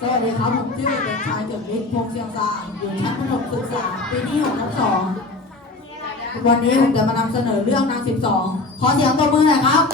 สวัสดีครับผมชื่อเด็กชายเกิดวิทย์พงษ์เชียงสางอยู่ชั้นประถมศึกษาปีที่6ทับ2วันนี้ผมจะมานำเสนอเรื่องนาง 12 ขอเสียงตบมือหน่อยครับ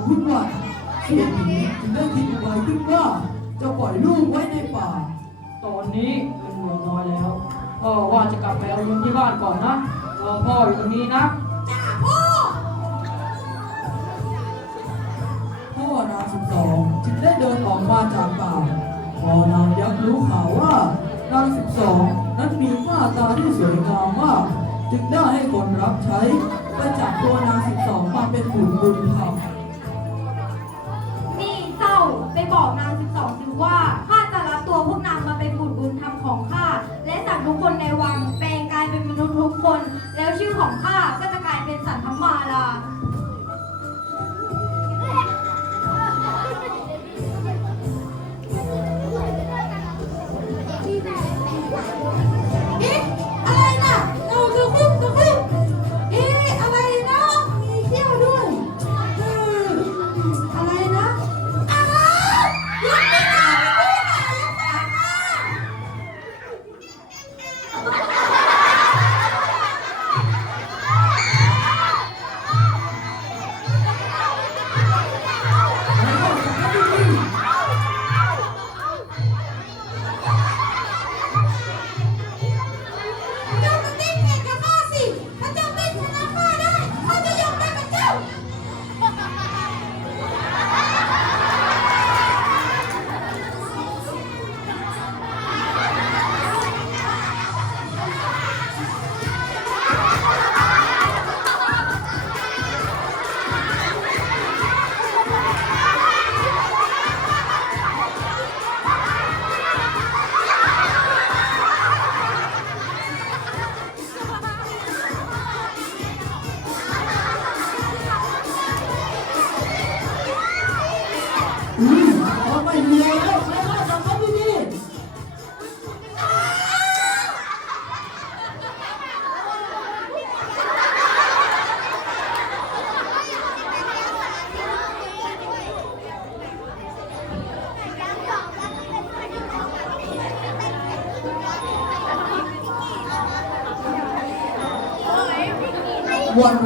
เขาจนลงทุกวันเศรษฐีจึงได้คิดอุบายขึ้นว่า จะปล่อยลูกไว้ในป่า ตอนนี้เงินเหลือน้อยแล้วพ่อว่าจะกลับไปเอาเงินที่บ้านก่อนนะรอพ่ออยู่ตรงนี้นะพ่อนางสิบสองจึงได้เดินออกมาจากป่าพอนางยักษ์รู้ข่าวว่านางสิบสองนั้นมีหน้าตาที่สวยงามมากจึงได้ให้คนรับใช้ไปจับตัวนางสิบสองมาเป็นบุตรบุญธรรมนี่เจ้าไป บอกนางสิบสองสิว่าข้าจะรับตัวพวกนางมาเป็นบุตรบุญธรรมของข้าและสั่งทุกคนในวังแปลงกายเป็นมนุษย์ทุกคน แล้วชื่อของข้าก็จะกลายเป็นสันธมาลา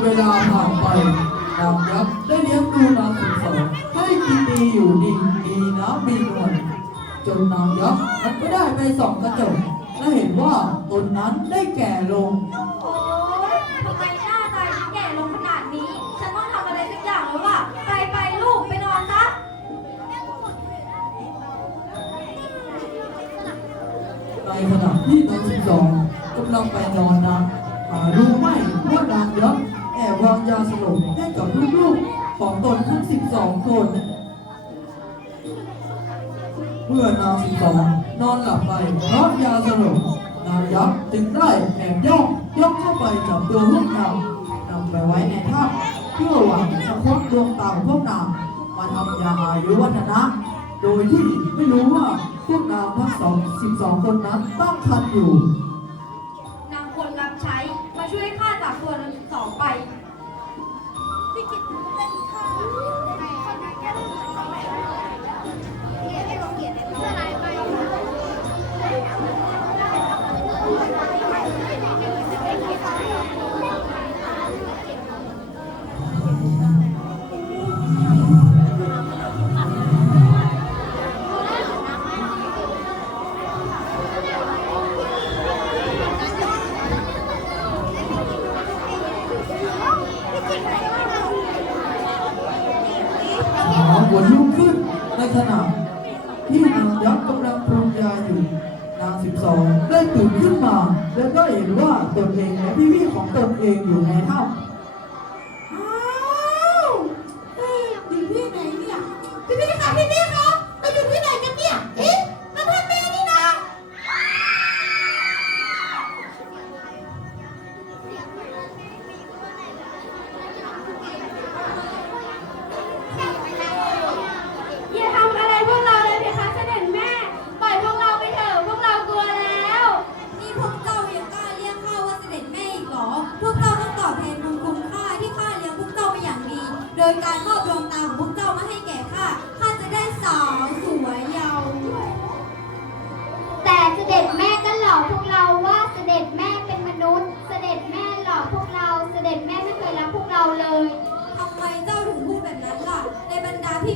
เวลาผ่านไปนางยักษ์ได้เลี้ยงดูนางสิบสองให้กินดีอยู่ดีมีน้ำมีนวลจนนางยักษ์มันก็ได้ไปส่องกระจกและเห็นว่าตนนั้นได้แก่ลง โอ๊ยทำไมหน้าตาฉันแก่ลงขนาดนี้ ฉันต้องทำอะไรสักอย่างแล้วล่ะ ไปไปลูกไปนอนซะ ในขณะที่นางสิบสองกำลังไปนอนนั้นหารู้ไหมว่านางยักษ์ วางยาสลบให้กับลูกๆของตนทั้งสิบสองคน เมื่อนางสิบสองนอนหลับไปเพราะยาสลบนางยักษ์จึงได้แอบย่องย่องเข้าไปจับตัวพวกนางนำไปไว้ในถ้ำเพื่อหวังจะคว้ดวงตาของพวกนางมาทำยาอายุวัฒนะ โดยที่ไม่รู้ว่าพวกนางทั้งสองสิบสองคนนั้นตั้งครรภ์อยู่นางคนรับใช้มาช่วยข้าจากตัวนางสิบสองไป พี่กิตดูเล่นค่ะ ข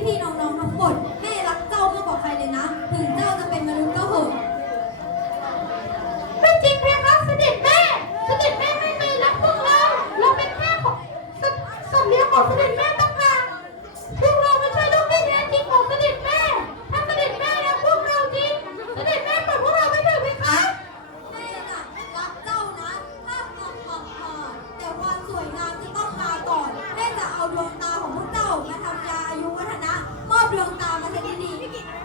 พี่ๆน้องๆทั้งหมดแม่รักเจ้ามากกว่าใครเลยนะ ถึงเจ้าจะเป็นมนุษย์ก็เหอะไม่จริงเพคะเสด็จแม่ เสด็จแม่ไม่เคยรักพวกเรา เราเป็นแค่ของสสัตว์เลี้ยงของเสด็จแม่ต่างหากพวกเราไม่ใช่ลูกที่แท้จริงของเสด็จแม่ ถ้าเสด็จแม่รักพวกเราจริง เสด็จแม่ปล่อยพวกเราไปเถอะเพคะ แม่น่ะรักเจ้านะถ้าหอมหอมหอมแต่ความสวยงามจะต้องมาก่อนแม่จะเอาดวงตาของพวกเจ้ามาทำยาอายุวัฒนะมอบ ดวงตามาให้ดีๆแ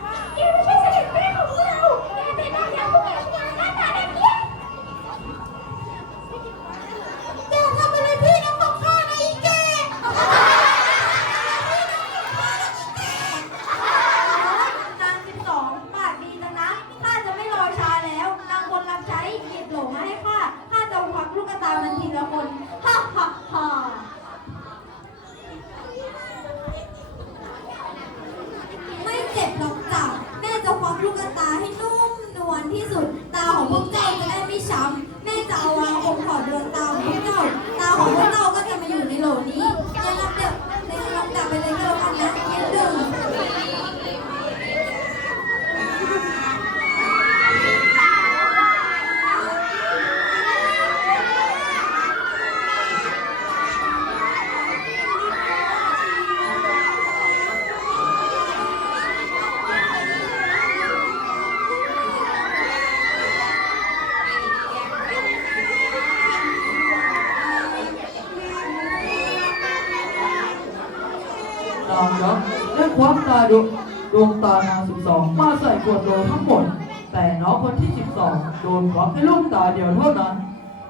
นางยักษ์ได้ควักตาดวงดวงตานางสิบสองมาใส่ขวดโหลทั้งหมด แต่น้องคนที่สิบสองโดนควักให้ลูกตาเดียวเท่านั้น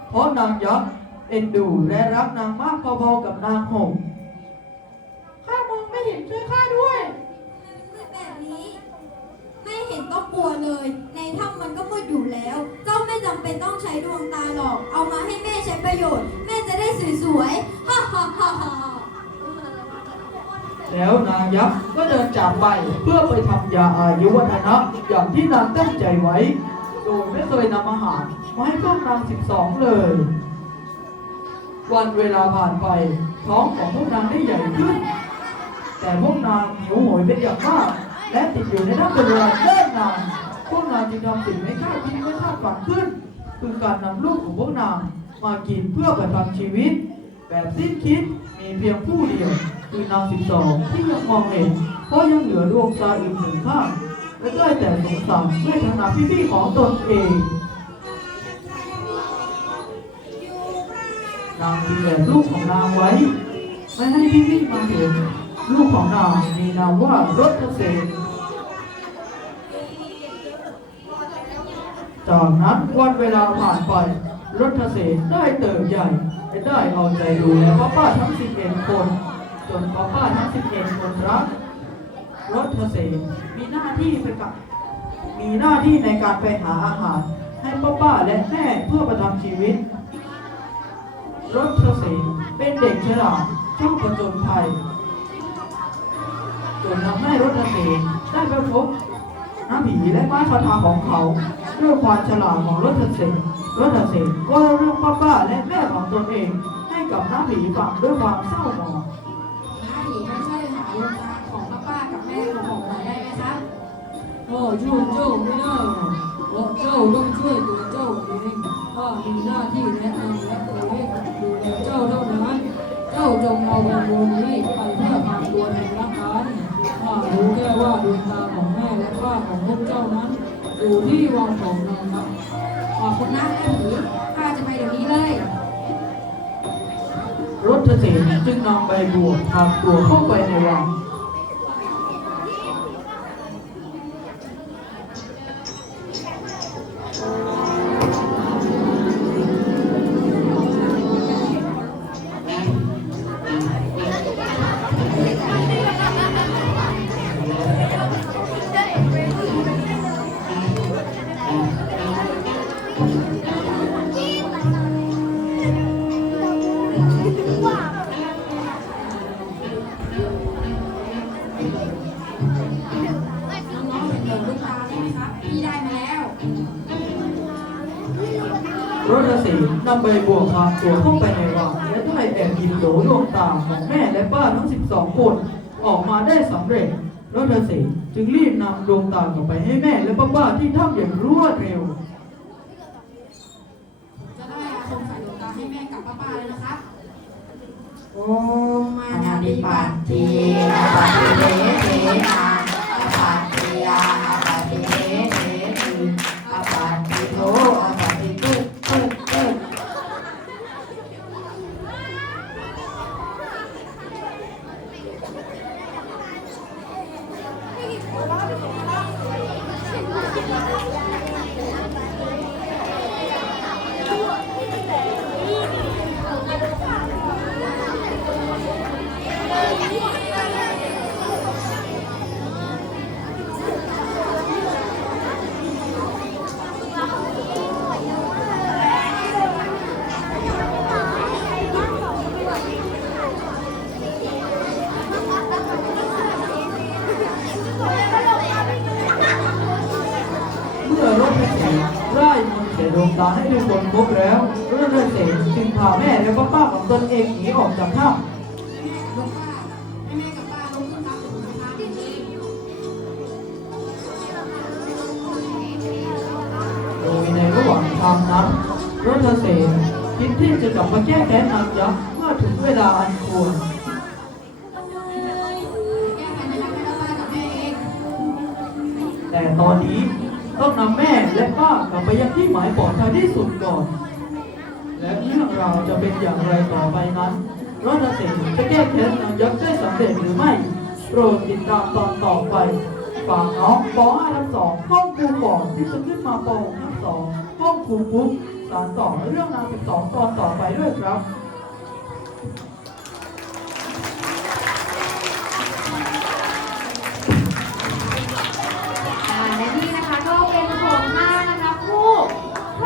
เพราะนางยักษ์เอ็นดูและรักนางมากพอๆกับนางหงข้ามองไม่เห็นช่วยข้าด้วยมืดแบบนี้ ไม่เห็นต้องกลัวเลย ในถ้ำมันก็มืดอยู่แล้ว เจ้าไม่จำเป็นต้องใช้ดวงตาหรอก เอามาให้แม่ใช้ประโยชน์ แม่จะได้สวยๆ ฮ่าฮ่าฮ่าฮ่า แล้วนางยักษ์ก็เดินจากไปเพื่อไปทำยาอายุวัฒนะอย่างที่นางตั้งใจไว้ โดยไม่เคยนำอาหารมาให้พวกนางสิบสองเลย วันเวลาผ่านไป ท้องของพวกนางได้ใหญ่ขึ้น แต่พวกนางหิวโหยเป็นอย่างมาก และติดอยู่ในน้ำเป็นเวลาเนิ่นนานพวกนางจึงทำสิ่งไม่คาดคิดไม่คาดฝันขึ้น คือการนำลูกของพวกนางมากินเพื่อประทังชีวิต แบบสิ้นคิดมีเพียงผู้เดียว คือนางสิบสองที่ยังมองเห็นเพราะยังเหลือดวงตาอีกหนึ่งข้างและได้แต่สงสารเวทนาพี่ๆของตนเองนางจึงแบกลูกของนางไว้ ไม่ให้พี่ๆมาเห็นลูกของนางมีนามว่ารถเสนจากนั้นวันเวลาผ่านไปรถเสนได้เติบใหญ่ ได้เอาใจดูแลป้าป้าทั้งสิบเอ็ดคน จนป้าป้าทั้งสิบเอ็ดคนรักรถเสมีหน้าที่ไปกับมีหน้าที่ในการไปหาอาหาร ให้ป้าป้าและแม่เพื่อประทังชีวิต รถเทเสเป็นเด็กฉลาดชอบประจนภัยจนทำให้รถเทเสได้ไปพบน้ำผีและไม้คาถาของเขาด้วยความฉลาดของรถเทเสรถเทเสก็เล่าเรื่องป้าป้าและแม่ของตนเอง ให้กับน้ำผีฟังด้วยความเศร้าหมอง ช่วยเจ้าไม่ได้เพราะเจ้าต้องช่วยตัวเจ้าเองข้ามีหน้าที่แนะนำและตัวเลขดูแลเจ้าเท่านั้น เจ้าจงเอาเงินรวมนี้ไปเพื่อทำตัวในรักกันข้ารู้แค่ว่าดวงตาของแม่และป้าของพวกเจ้านั้นอยู่ที่วังของเราครับขอบคุณนะแม่ผีข้าจะไปเดี๋ยวนี้เลยรถเสนจึงนำใบบัวพาตัวเข้าไปในวัง รับพี่ได้มาแล้วรถเสนนำใบบัวพาตัวเข้าไปในวังและได้แอบหยิบโหลดวงตาของแม่และป้าทั้ง 12 คน ออกมาได้สำเร็จรถเสนจึงรีบนำดวงตากลับไปให้แม่และป้าๆที่ทำอย่างรวดเร็ว โอมานาบิปัตติอาปาติเดเทนาอา สดวงตาให้ทุกคนครบแล้วรถเสนจึงพาแม่และป้าๆของตนเองหนีออกจากถ้ำลูกป้าให้องโดยในระหว่างทางนั้นรถเสนคิดที่จะกลับมาแก้แค้นนางยักษ์เมื่อถึงเวลาอันควรแต่ตอนนี้ต้องนำแม่ ลับไปยังที่หมายปลอดภัยที่สุดก่อน และเรื่องราวจะเป็นอย่างไรต่อไปนั้นรถเสนจะแก้แค้นนางยักษ์ได้สำเร็จหรือไม่ โปรดติดตามตอนต่อไปฝากน้องป .5 ทั้งสองห้องครูก่อนที่จะขึ้นมาป .6 ทั้งสองห้องครูปุ๊บสารต่อเรื่องราว12ตอนต่อไปด้วยครับ